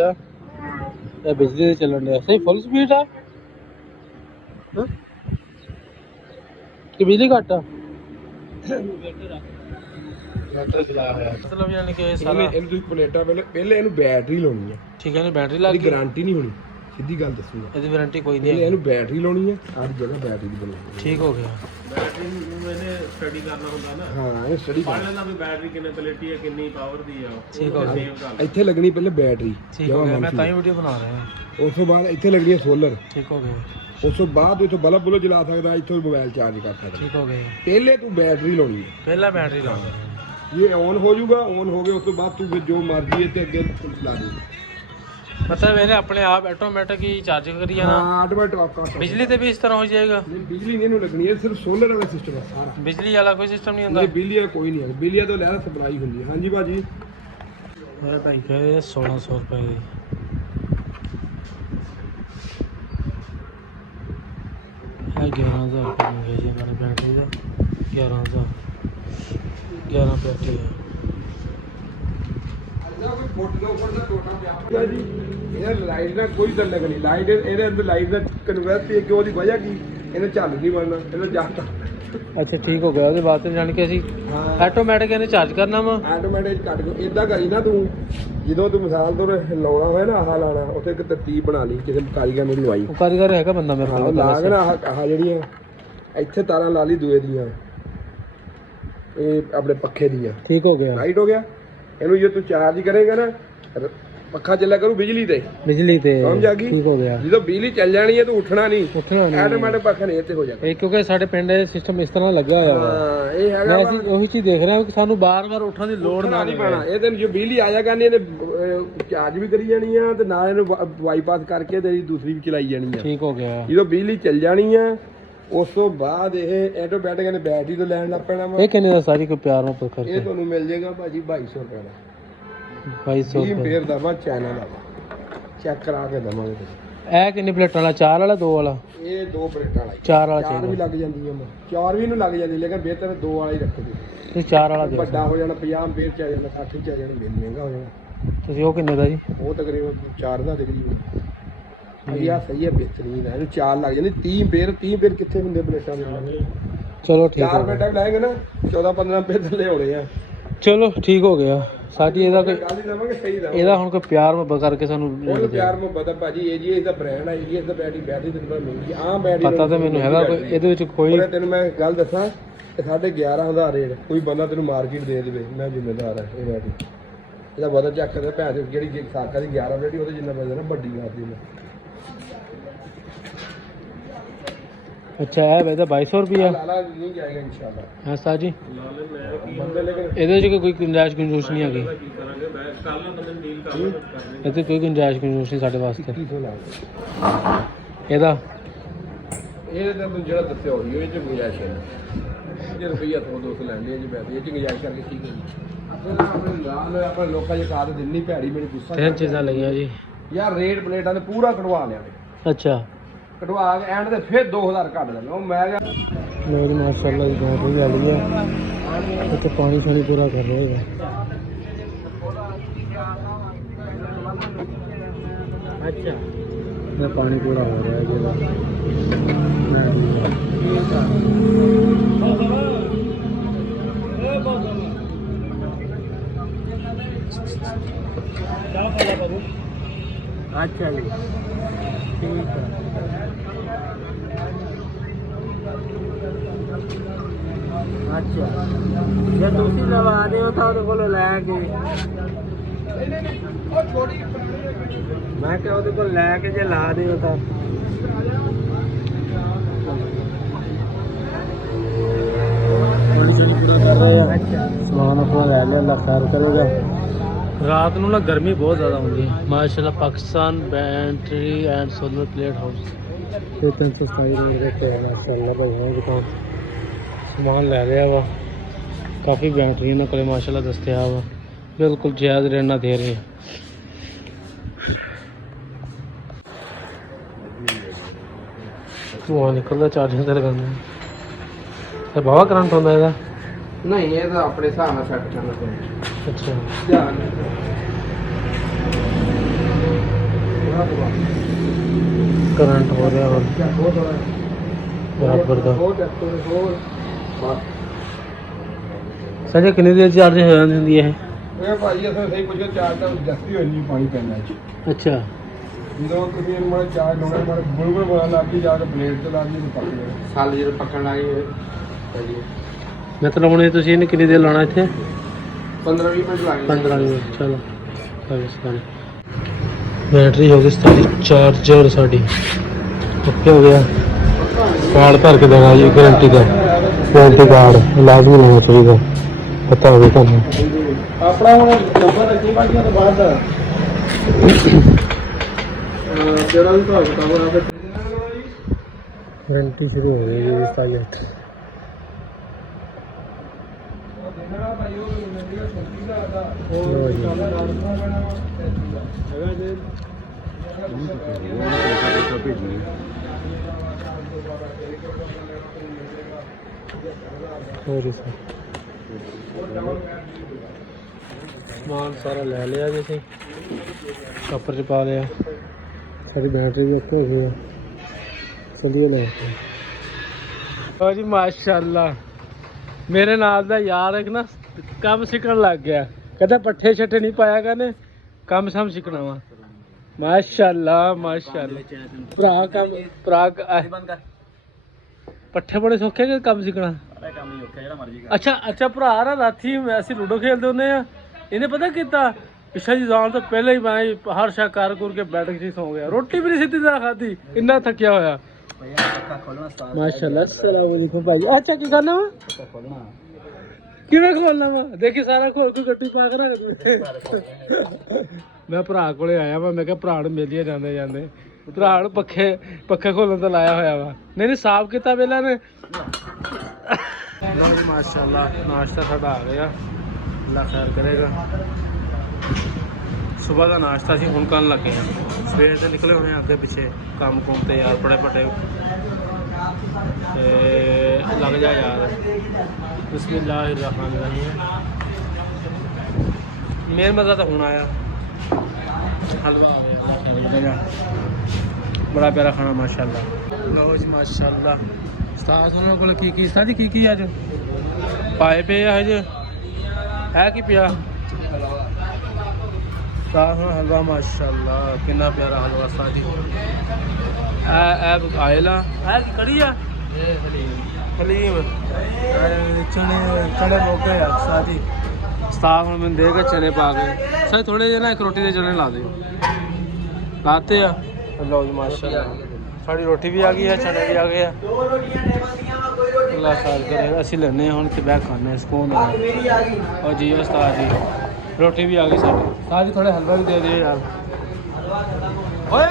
अच्छा ये बिजली से चलन रहा सही फुल स्पीड है कि बिजली घट है मतलब यानी कि सारा ਇਹਨੂੰ ਤੁਸੀਂ ਪਲੇਟਾਂ ਪਹਿਲੇ ਇਹਨੂੰ ਬੈਟਰੀ ਲਾਉਣੀ ਹੈ ठीक है बैटरी लग ਇਹਦੀ गई ਗਾਰੰਟੀ ਨਹੀਂ ਹੋਣੀ ਸਿੱਧੀ ਗੱਲ ਦੱਸੂਗਾ ਇਹਦੀ ਵਾਰੰਟੀ ਕੋਈ ਪਹਿਲੇ नहीं है ਇਹਨੂੰ ਬੈਟਰੀ ਲਾਉਣੀ ਹੈ ਆਹ ਜਗ੍ਹਾ ਬੈਟਰੀ ਦੀ ਬਣਾਉਣੀ ठीक हो गया ਬੈਟਰੀ ਨੂੰ ਇਹਨੇ ਸਟੱਡੀ ਕਰਨਾ ਹੁੰਦਾ ਨਾ ਹਾਂ ਇਹ ਸਟੱਡੀ ਪੜ੍ਹ ਲੈਂਦਾ ਵੀ ਬੈਟਰੀ ਕਿੰਨੇ ਪਲੇਟੀ ਹੈ ਕਿੰਨੀ ਪਾਵਰ ਦੀ ਆ ठीक हो गया ਇੱਥੇ ਲੱਗਣੀ ਪਹਿਲੇ ਬੈਟਰੀ ठीक हो गया मैं ताई वीडियो बना रहा हूँ ਉਸ ਤੋਂ ਬਾਅਦ ਇੱਥੇ ਲੱਗਣੀ ਹੈ ਸੋਲਰ ठीक हो गया ਉਸ ਤੋਂ ਬਾਅਦ ਇੱਥੋਂ ਬਲਬ ਬੁਲਬ ਜਲਾ ਸਕਦਾ ਇੱਥੋਂ ਮੋਬਾਈਲ ਚਾਰਜ ਕਰ ਸਕਦਾ ठीक हो गया ਪਹਿਲੇ ਤੂੰ ਬੈਟਰੀ ਲਾਉਣੀ ਹੈ पहला बैटरी लाऊंगा ਇਹ ਔਨ ਹੋ ਜਾਊਗਾ ਔਨ ਹੋ ਗਿਆ ਉਸ ਤੋਂ ਬਾਅਦ ਤੂੰ ਫਿਰ ਜੋ ਮਰਜ਼ੀ ਹੈ ਤੇ ਅੱਗੇ ਚਲਾ ਦੇ मतलब मैंने अपने आप ऑटोमेटिक ही चार्ज करी जाना ਹਾਂ ਆਟੋਮੈਟਿਕ ਆਫ ਕਰ बिजली से भी इस तरह हो जाएगा ਨਹੀਂ ਬਿਜਲੀ ਨਹੀਂ ਇਹਨੂੰ ਲੱਗਣੀ ਇਹ ਸਿਰਫ ਸੋਲਰ ਵਾਲਾ ਸਿਸਟਮ ਹੈ ਸਾਰਾ बिजली वाला कोई सिस्टम नहीं होता ਨਹੀਂ ਬਿਜਲੀ ਦਾ ਕੋਈ ਨਹੀਂ ਹੈ ਬਿਜਲੀ ਤੋਂ ਲੈ ਸਪਲਾਈ ਹੁੰਦੀ ਹੈ ਹਾਂਜੀ ਭਾਜੀ मेरे भाई कह 1600 रुपये है 11,000 रुपये मंगे जी मैंने बैटरी का 11,000 11 बैटरी है ਇਹ ਲਾਈਟ ਨਾਲ ਕੋਈ ਗੱਲ ਨਹੀਂ ਲਾਈਟ ਇਹਦੇ ਅੰਦਰ ਲਾਈਟ ਦਾ ਕਨਵਰਟ ਹੈ ਕਿ ਉਹਦੀ ਵਜ੍ਹਾ ਕੀ ਇਹਨੇ ਝੱਲ ਨਹੀਂ ਬਣਨਾ ਇਹਦਾ ਜਾਂਦਾ अच्छा ठीक हो गया ਉਹਦੇ ਵਾਸਤੇ ਜਾਣ ਕੇ ਅਸੀਂ ਹਾਂ ਆਟੋਮੈਟਿਕ ਇਹਨੇ ਚਾਰਜ ਕਰਨਾ ਵਾ ਆਟੋਮੈਟਿਕ ਕੱਟ ਕੇ ਇਦਾਂ ਕਰੀ ਨਾ ਤੂੰ ਜਦੋਂ ਤੂੰ ਮਿਸਾਲ ਤੋਂ ਲਾਉਣਾ ਹੋਇਆ ਨਾ ਆਹ ਲਾਣਾ ਉੱਥੇ ਇੱਕ ਤਰਤੀਬ ਬਣਾ ਲਈ ਕਿਸੇ ਕਾਰੀਗਰ ਨੇ ਲਵਾਈ ਉਹ ਕਾਰੀਗਰ ਹੈਗਾ ਬੰਦਾ ਮੇਰੇ ਹਾਂ ਕੋਲ ਲਾ ਕੇ ਨਾ ਆਹ ਜਿਹੜੀਆਂ ਇੱਥੇ ਤਾਰਾਂ ਲਾ ਲਈ ਦੂਏ ਦੀਆਂ ਇਹ ਆਪਣੇ ਪੱਖੇ ਦੀਆਂ ठीक हो गया ਰਾਈਟ ਹੋ ਗਿਆ ਇਹਨੂੰ ਜੇ ਤੂੰ ਚਾਰਜ ਕਰੇਗਾ ਨਾ ਪੱਖਾ ਚੱਲਿਆ ਕਰੂ ਬਿਜਲੀ ਤੇ बिजली पे ਸਮਝ ਆ ਗਈ ठीक हो गया ਜਦੋਂ ਬਿਜਲੀ ਚੱਲ ਜਾਣੀ ਹੈ ਤੂੰ ਉੱਠਣਾ ਨਹੀਂ ਉੱਠਣਾ ਨਹੀਂ ਆਟੋਮੈਟਿਕ ਪੱਖਾ ਨਹੀਂ ਇੱਥੇ ਹੋ ਜਾਣਾ ਇਹ ਕਿਉਂਕਿ ਸਾਡੇ ਪਿੰਡ ਇਹ ਸਿਸਟਮ ਇਸ ਤਰ੍ਹਾਂ ਲੱਗਿਆ ਹੋਇਆ ਵਾ ਹਾਂ ਇਹ ਹੈਗਾ ਮੈਂ ਵਾ ਅਸੀਂ ਉਹੀ ਚੀਜ਼ ਦੇਖ ਰਹੇ ਹਾਂ ਕਿ ਸਾਨੂੰ ਬਾਰ-ਬਾਰ ਉੱਠਣ ਦੀ ਲੋੜ ਨਾ ਨਹੀਂ ਪੈਣਾ ਇਹ ਤੇ ਜੋ ਬਿਜਲੀ ਆ ਜਾ ਕਰਨੀ ਇਹਨੇ ਚਾਰਜ ਵੀ ਕਰੀ ਜਾਣੀ ਆ ਤੇ ਨਾਲ ਇਹਨੂੰ ਬਾਈਪਾਸ ਕਰਕੇ ਤੇਰੀ ਦੂਸਰੀ ਵੀ ਚਲਾਈ ਜਾਣੀ ਆ ਠੀਕ ਹੋ ਗਿਆ ਜਦੋਂ ਬਿਜਲੀ ਚੱਲ ਜਾਣੀ ਆ ਉਸ ਤੋਂ ਬਾਅਦ ਇਹ ਆਟੋਮੈਟਿਕ ਇਹਨੇ ਬੈਟਰੀ ਤੋਂ ਲੈਣ ਲੱਗ ਪੈਣਾ ਵਾ ਇਹ ਕਿੰਨੇ ਦਾ ਸਾਰੀ ਕੋਈ ਪਿਆਰ ਨਾਲ ਇਹ ਕਰਕੇ ਤੁਹਾਨੂੰ ਮਿਲ ਜਾਏਗਾ ਭਾਜੀ 2200 ਰੁਪਏ ਦਾ 2200 ਇਹ ਰੁਪਏ ਫੇਰ ਦਵਾ ਚਾਈਨਾ ਦਾ ਚੈੱਕ ਕਰਾ ਕੇ ਦਵਾਂਗੇ ਤੁਸੀਂ ਇਹ ਕਿੰਨੀ ਪਲੇਟਾਂ ਵਾਲਾ 4 ਵਾਲਾ 2 ਵਾਲਾ ਇਹ ਦੋ ਪਲੇਟਾਂ ਵਾਲਾ 4 ਵਾਲਾ ਚਾਰ ਵੀ ਲੱਗ ਜਾਂਦੀ ਹੈ ਚਾਰ ਵੀ ਇਹਨੂੰ ਲੱਗ ਜਾਂਦੀ ਲੇਕਿਨ ਬਿਹਤਰ ਦੋ ਵਾਲਾ ਹੀ ਰੱਖੋ ਤੁਸੀਂ 4 ਵਾਲਾ ਦਿਓ ਵੱਡਾ ਹੋ ਜਾਣਾ 50 ਫੇਰ ਚ ਆ ਜਾਣਾ 60 ਚ ਆ ਜਾਣਾ ਮਹਿੰਗਾ ਹੋ ਜਾਣਾ ਤੁਸੀਂ ਉਹ ਕਿੰਨੇ ਦਾ ਜੀ ਉਹ ਤਕਰੀਬਨ 4 ਦਾ ਤਕਰੀਬਨ ਇਹ ਆ ਸਹੀ ਹੈ ਬਿਹਤਰੀਨ ਹੈ ਇਹਨੂੰ 4 ਲੱਗ ਜਾਂਦੀ 30 ਫੇਰ ਕਿੱਥੇ ਹੁੰਦੇ ਪਲੇਟਾਂ ਦੇ ਚਲੋ ਠੀਕ ਹੋ 4 ਪਲੇਟਾਂ ਲਾਏਗੇ ਨਾ 14-15 ਰੁਪਏ ਥੱਲੇ ਹੋਣੇ ਆ ਚਲੋ ਠੀਕ ਹੋ ਗਿਆ ਸਾਡੀ ਇਹਦਾ ਕੋਈ ਗੱਲ ਹੀ ਦਵਾਂਗੇ ਸਹੀ ਦਾ ਇਹਦਾ ਹੁਣ ਕੋਈ ਪਿਆਰ ਮੁਹੱਬਤ ਕਰਕੇ ਸਾਨੂੰ ਉਹ ਪਿਆਰ ਮੁਹੱਬਤ ਆ ਭਾਜੀ ਇਹ ਜੀ ਇਹਦਾ ਬ੍ਰਾਂਡ ਆ ਇਹ ਇਹਦਾ ਬੈਟਰੀ ਤੈਨੂੰ ਪਤਾ ਮਿਲਦੀ ਆ ਬੈਟਰੀ ਪਤਾ ਤਾਂ ਮੈਨੂੰ ਹੈਗਾ ਕੋਈ ਇਹਦੇ ਵਿੱਚ ਕੋਈ ਉਹਨੇ ਤੈਨੂੰ ਮੈਂ ਗੱਲ ਦੱਸਾਂ ਇਹ 11,500 ਰੇਟ ਕੋਈ ਬੰਦਾ ਤੈਨੂੰ ਮਾਰਕੀਟ ਦੇ ਦੇਵੇ ਮੈਂ ਜ਼ਿੰਮੇਦਾਰ ਆ ਇਹ ਬੈਟਰੀ ਇਹਦਾ ਬਦਲ ਚੱਕ ਕੇ ਭੈਣ ਚੋਦ ਜਿਹੜੀ ਸਾਕਾ ਦੀ 11 ਬੈਟਰੀ ਉਹਦੇ ਜਿੰਨਾ ਪੈਂਦਾ ਨਾ ਵੱਡੀ ਕਰਦੀ ਮੈਂ ਅੱਛਾ ਇਹ ਵੈਸੇ 2200 ਰੁਪਿਆ ਲਾਲਾ ਨਹੀਂ ਜਾਏਗਾ ਇਨਸ਼ਾਅੱਲਾ ਹਾਂ ਸਾਹ ਜੀ ਬੰਦੇ ਲੇਕਿਨ ਇਹਦੇ ਵਿੱਚ ਕੋਈ ਗੁੰਜਾਇਸ਼ ਗੁੰਜੂਸ਼ ਨਹੀਂ ਹੈਗੀ ਕੀ ਕਰਾਂਗੇ ਮੈਂ ਕੱਲ ਨੂੰ ਬੰਦੇ ਡੀਲ ਕਰਨੀ ਇੱਥੇ ਕੋਈ ਗੁੰਜਾਇਸ਼ ਗੁੰਜੂਸ਼ ਨਹੀਂ ਸਾਡੇ ਵਾਸਤੇ 2100 ਲਾ ਇਹਦਾ ਇਹ ਤਾਂ ਤੂੰ ਜਿਹੜਾ ਦੱਸਿਆ ਹੋਈ ਉਹ ਚ ਗੁੰਜਾਇਸ਼ ਹੈ ਜੇ ਰੁਪਈਆ 200 ਲੈਂਦੇ ਜੀ ਬੈਠੇ ਇਹ ਚ ਗੁੰਜਾਇਸ਼ ਕਰਕੇ ਕੀ ਕਰੀ ਆਪਣੇ ਨਾਲ ਆਪਾਂ ਲੋਕਾਂ ਦੇ ਕਾਦ ਦਿੰਨੀ ਭੈੜੀ ਮੈਨੂੰ ਗੁੱਸਾ ਤਿੰਨ ਚੀਜ਼ਾਂ ਲਈਆਂ ਜੀ ਯਾਰ ਰੇਟ ਪਲੇਟਾਂ ਤੇ ਪੂਰਾ ਕਢਵਾ ਲਿਆ ਅੱਛਾ ਕਢਵਾ ਕੇ ਐਂਡ ਤੇ ਫਿਰ 2000 ਘੱਟ ਦੇਣਾ ਉਹ ਮੈਂ ਕਿਹਾ ਮੇਰੀ ਮਾਸ਼ਾਅੱਲਾ ਦੀ ਬੈਟਰੀ ਲੈ ਲਈ ਹੈ ਇੱਥੇ ਪਾਣੀ ਛਾਣੀ ਪੂਰਾ ਕਰ ਰਹੇ ਹੈ ਅੱਛਾ ਇਹ ਪਾਣੀ ਪੂਰਾ ਹੋ ਰਿਹਾ ਹੈ ਜਿਹੜਾ अच्छा जी ठीक है अच्छा ਜੇ ਤੁਸੀਂ ਲਵਾਦੇ ਹੋ ਤਾਂ ਉਹਦੇ ਕੋਲੋਂ ਲੈ ਕੇ ਮੈਂ ਕਿਹਾ ਉਹਦੇ ਕੋਲ ਲੈ ਕੇ ਜੇ ਲਾ ਦਿਓ ਤਾਂ ਥੋੜੀ ਪੂਰਾ ਕਰ ਰਹੇ ਆ ਸਮਾਨ ਆਪਣਾ ਲੈ ਲਿਆ ਅੱਲਾ ਖੈਰ ਕਰੇਗਾ ਰਾਤ ਨੂੰ ਨਾ ਗਰਮੀ ਬਹੁਤ ਜ਼ਿਆਦਾ ਹੁੰਦੀ ਹੈ ਮਾਸ਼ਾਅੱਲਾ Pakistan battery and solar plate house ਇਹ 327 ਰੁਪਏ ਦੇ ਤੇ ਮਾਸ਼ਾਅੱਲਾ ਭਾਈ ਹੈ ਦੁਕਾਨ ਸਮਾਨ ਲੈ ਰਿਹਾ ਵਾ ਕਾਫੀ ਬੈਟਰੀ ਇਹਨਾਂ ਕੋਲ ਮਾਸ਼ਾਅੱਲਾ ਦਸਤਿਆਬ ਵਾ ਬਿਲਕੁਲ ਜਾਇਜ਼ ਰੇਟ ਨਾਲ ਦੇ ਰਹੇ ਆ ਧੂਆਂ ਨਿਕਲਦਾ ਚਾਰਜਿੰਗ ਤੇ ਲਗਾਉਂਦੇ ਤੇ ਬਾਵਾ ਕਰੰਟ ਹੁੰਦਾ ਇਹਦਾ ਨਹੀਂ ਇਹ ਤਾਂ ਆਪਣੇ ਹਿਸਾਬ ਨਾਲ ਸੈੱਟ ਕਰਨਾ ਪੈਂਦਾ ਅੱਛਾ ਧਿਆਨ ਕਰੰਟ ਹੋ ਰਿਹਾ ਹੁਣ ਬਰਾਬਰ ਦਾ। ਸਰ ਜੀ ਕਿੰਨੀ ਦੇਰ ਚਾਰਜ ਹੋ ਜਾਂਦੀ ਹੈ ਇਹ ਭਾਈ ਅਸਾਂ ਸਹੀ ਪੁੱਛੋ ਚਾਰਜ ਤਾਂ ਜਸਤੀ ਹੋਈ ਨਹੀਂ ਪਾਣੀ ਪੈਣਾ ਚ ਅੱਛਾ ਜਦੋਂ ਤੁਸੀਂ ਇਹਨੂੰ ਮਾੜਾ ਚਾਰਜ ਲਾਉਣਾ ਮਾੜਾ ਬੁਲਬੁਲ ਬਣਾ ਲਾ ਕੇ ਜਾ ਕੇ ਪਲੇਟ ਤੇ ਲਾ ਕੇ ਪੱਕ ਜਾਏ ਸਾਲ ਜਦੋਂ ਪੱਕਣ ਲੱਗੇ ਭਾਈ ਮਤਲਬ ਹੁਣ ਤੁਸੀਂ ਇਹਨੂੰ ਕਿੰਨੀ ਦੇਰ ਲਾਉਣਾ ਇੱਥੇ 15-20 ਮਿੰਟ ਲੱਗ 15 ਮਿੰਟ ਚਲੋ ਪਾਕਿਸਤਾਨ ਬੈਟਰੀ ਹੋ ਗਈ ਸਾਡੀ ਚਾਰਜਰ ਸਾਡੀ ਓਕੇ ਹੋ ਗਿਆ ਕਾਰਡ ਭਰ ਕੇ ਦੇਣਾ ਜੀ ਗਾਰੰਟੀ ਦਾ ਵਾਰੰਟੀ ਕਾਰਡ ਲਾਜ਼ਮੀ ਲੈਣਾ ਚਾਹੀਦਾ ਪਤਾ ਹੋਵੇ ਤੁਹਾਨੂੰ ਆਪਣਾ ਹੁਣ ਨੰਬਰ ਰੱਖੀ ਬਾਕੀਆਂ ਤੋਂ ਬਾਅਦ ਜਿਹੜਾ ਵੀ ਤੁਹਾਡਾ ਕੰਮ ਆ ਵਾਰੰਟੀ ਸ਼ੁਰੂ ਹੋ ਗਈ ਜੀ 27 ਲੋ ਜੀ ਸੋਰੀ ਸਰ ਸਮਾਨ ਸਾਰਾ ਲੈ ਲਿਆ ਜੀ ਅਸੀਂ ਕੱਪਰ ਚ ਪਾ ਲਿਆ ਸਾਡੀ ਬੈਟਰੀ ਵੀ ਓਕੇ ਹੋ ਗਈ ਹੈ ਚਲਿਏ ਲੈ ਲਓ ਜੀ ਮਾਸ਼ਾਅੱਲਾ ਮੇਰੇ ਨਾਲ ਦਾ ਯਾਰ ਇੱਕ ਨਾ ਕੰਮ ਸਿੱਖਣ ਲੱਗ ਗਿਆ ਕਹਿੰਦਾ ਪੱਠੇ ਛੱਟੇ ਨਹੀਂ ਪਾਇਆ ਕਰਨੇ ਕੰਮ ਸਮ ਸਿੱਖਣਾ ਵਾ ਮਾਸ਼ਾਅੱਲਾ ਮਾਸ਼ਾਅੱਲਾ ਭਰਾ ਕੰਮ ਭਰਾ ਪੱਠੇ ਬੜੇ ਸੌਖੇ ਕਿ ਕੰਮ ਸਿੱਖਣਾ ਕੰਮ ਹੀ ਔਖਾ ਜਿਹੜਾ ਮਰਜ਼ੀ ਅੱਛਾ ਭਰਾ ਨਾ ਰਾਤੀ ਅਸੀਂ ਲੂਡੋ ਖੇਡਦੇ ਹੁੰਦੇ ਆ ਇਹਨੇ ਪਤਾ ਕੀਤਾ ਪਿੱਛਾ ਜੀ ਜਾਣ ਤੋਂ ਪਹਿਲਾਂ ਹੀ ਮੈਂ ਹਰ ਸ਼ਾ ਕਰ ਕੇ ਬੈਠ ਕੇ ਸੌ ਗਿਆ ਰੋਟੀ ਵੀ ਨਹੀਂ ਸਿੱਧੀ ਤਰ੍ਹਾਂ ਖਾਧੀ ਇੰਨਾ ਥੱਕਿਆ ਹੋਇਆ ਮਾਸ਼ਾਅੱਲਾ अस्सलाम वालेकुम ਭਾਈ ਅੱਛਾ ਕੀ ਕਰਨਾ ਵਾ ਕਿਵੇਂ ਖੋਲਣਾ ਵਾ ਦੇਖੀ ਸਾਰਾ ਖੋਲ ਕੇ ਗੱਡੀ ਪਾ ਕੇ ਰੱਖ ਦੇ ਮੈਂ ਭਰਾ ਕੋਲੇ ਆਇਆ ਵਾ ਮੈਂ ਕਿਹਾ ਭਰਾ ਨੂੰ ਮਿਲੀਏ ਜਾਂਦੇ ਜਾਂਦੇ ਭਰਾ ਨੂੰ ਪੱਖੇ ਖੋਲਣ ਤੋਂ ਲਾਇਆ ਹੋਇਆ ਵਾ ਨਹੀਂ ਸਾਫ਼ ਕੀਤਾ ਵੇਲਾ ਨੇ ਲਓ ਮਾਸ਼ਾਅੱਲਾ ਨਾਸ਼ਤਾ ਸਾਡਾ ਆ ਗਿਆ ਅੱਲਾ ਖੈਰ ਕਰੇਗਾ ਸਵੇਰ ਦਾ ਨਾਸ਼ਤਾ ਅਸੀਂ ਹੁਣ ਕਰਨ ਲੱਗੇ ਹਾਂ ਸਵੇਰ ਦੇ ਨਿਕਲੇ ਹੋਏ ਆ ਅੱਗੇ ਪਿੱਛੇ ਕੰਮ ਕੁੰਮ ਤੇ ਯਾਰ ਬੜੇ ਵੱਡੇ ਤੇ ਲੱਗ ਜਾ ਯਾਰ ਬਿਸਮਿल्लाहिर्रहमानिर्रहीम ਮੇਰ ਮਜ਼ਾ ਤਾਂ ਹੁਣ ਆਇਆ ਹਲਵਾ ਹੋਇਆ ਬੜਾ ਪਿਆਰਾ ਖਾਣਾ ਮਾਸ਼ਾਅੱਲਾ ਲਓ ਜੀ ਮਾਸ਼ਾਅੱਲਾ ਉਸਤਾਦ ਉਹਨਾਂ ਕੋਲ ਕੀ ਉਸਤਾਦ ਜੀ ਕੀ ਅੱਜ ਪਾਏ ਪਏ ਆ ਹਜੇ ਹੈ ਕੀ ਪਿਆ ਹਲਵਾ ਮਾਸ਼ਾਅੱਲਾ ਕਿੰਨਾ ਪਿਆਰਾ ਹਲਵਾ ਸਾਡੀ ਆਇਲਾ ਹੈ ਕੀ ਕੜੀ ਆ ਹਲੀਮ ਚਣੇ ਮੋਕੇ ਆ ਸਾਡੀ ਸਤਾਫ ਹੁਣ ਮੈਨੂੰ ਦੇ ਕੇ ਚਨੇ ਪਾ ਕੇ ਸਰ ਥੋੜੇ ਜਿਹੇ ਨਾ ਇੱਕ ਰੋਟੀ ਦੇ ਚਨੇ ਲਾ ਦਿਓ ਲਾਤੇ ਆ ਲਓ ਜੀ ਮਾਸ਼ਾਅੱਲਾ ਸਾਡੀ ਰੋਟੀ ਵੀ ਆ ਗਈ ਹੈ ਚਨੇ ਵੀ ਆ ਗਏ ਆ ਅੱਲਾ ਖੈਰ ਕਰੇ ਅਸੀਂ ਲੈਣੇ ਹੁਣ ਤੇ ਬਹਿ ਖਾਣੇ ਸਕੂਨ ਨਾਲ ਔਰ ਜੀ ਉਸਤਾਦ ਜੀ ਰੋਟੀ ਵੀ ਆ ਗਈ ਸਾਡੀ ਸਾਡੀ ਥੋੜੇ ਹਲਵਾ ਵੀ ਦੇ ਦਿਓ ਯਾਰ ਓਏ